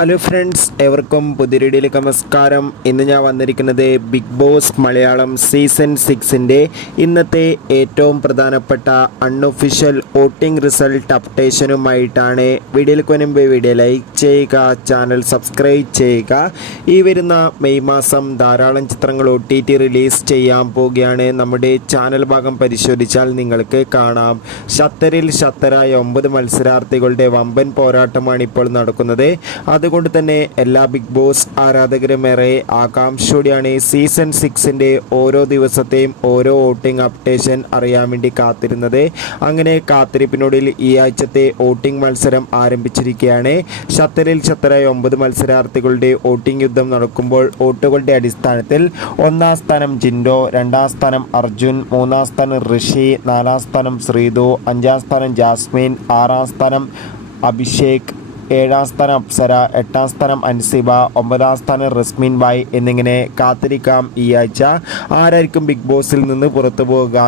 Hello friends എവർക്കും പുതിരിടിയിലേക്ക് നമസ്കാരം. ഇന്ന് ഞാൻ വന്നിരിക്കുന്നത് ബിഗ് ബോസ് മലയാളം സീസൺ സിക്സിന്റെ ഇന്നത്തെ ഏറ്റവും പ്രധാനപ്പെട്ട അൺഒഫീഷ്യൽ വോട്ടിംഗ് റിസൾട്ട് അപ്ഡേഷനുമായിട്ടാണ് വീഡിയോയിലേക്ക് മുൻപ് വീഡിയോ ലൈക്ക് ചെയ്യുക ചാനൽ സബ്സ്ക്രൈബ് ചെയ്യുക. ഈ വരുന്ന മെയ് മാസം ധാരാളം ചിത്രങ്ങൾ ഒ ടി ടി റിലീസ് ചെയ്യാൻ പോവുകയാണ്. നമ്മുടെ ചാനൽ ഭാഗം പരിശോധിച്ചാൽ നിങ്ങൾക്ക് കാണാം. ഷത്തറിൽ ഷത്തറായ ഒമ്പത് മത്സരാർത്ഥികളുടെ വമ്പൻ പോരാട്ടമാണ് ഇപ്പോൾ നടക്കുന്നത്. അതുകൊണ്ട് തന്നെ എല്ലാ ബിഗ് ബോസ് ആരാധകരും ഏറെ ആകാംക്ഷയോടെയാണ് സീസൺ സിക്സിന്റെ ഓരോ ദിവസത്തെയും ഓരോ വോട്ടിംഗ് അപ്ഡേഷൻ അറിയാൻ വേണ്ടി കാത്തിരുന്നത്. അങ്ങനെ കാത്തിരിപ്പിനോടിൽ ഈ ആഴ്ചത്തെ വോട്ടിംഗ് മത്സരം ആരംഭിച്ചിരിക്കുകയാണ്. ഷത്തറിൽ ഷത്തറായ ഒമ്പത് മത്സരാർത്ഥികളുടെ വോട്ടിംഗ് യുദ്ധം നടക്കുമ്പോൾ വോട്ടുകളുടെ അടിസ്ഥാനത്തിൽ ഒന്നാം സ്ഥാനം ജിൻഡോ രണ്ടാം സ്ഥാനം അർജുൻ മൂന്നാം സ്ഥാനം ഋഷി നാലാം സ്ഥാനം ശ്രീതു അഞ്ചാം സ്ഥാനം ജാസ്മിൻ ആറാം സ്ഥാനം അഭിഷേക് ഏഴാം സ്ഥാനം അപ്സര എട്ടാം സ്ഥാനം അൻസിബ ഒമ്പതാം സ്ഥാനം റസ്മിൻ ബായ് എന്നിങ്ങനെ കാത്തിരിക്കാം ഈ ആഴ്ച. ആരായിരിക്കും ബിഗ് ബോസിൽ നിന്ന് പുറത്തു പോകുക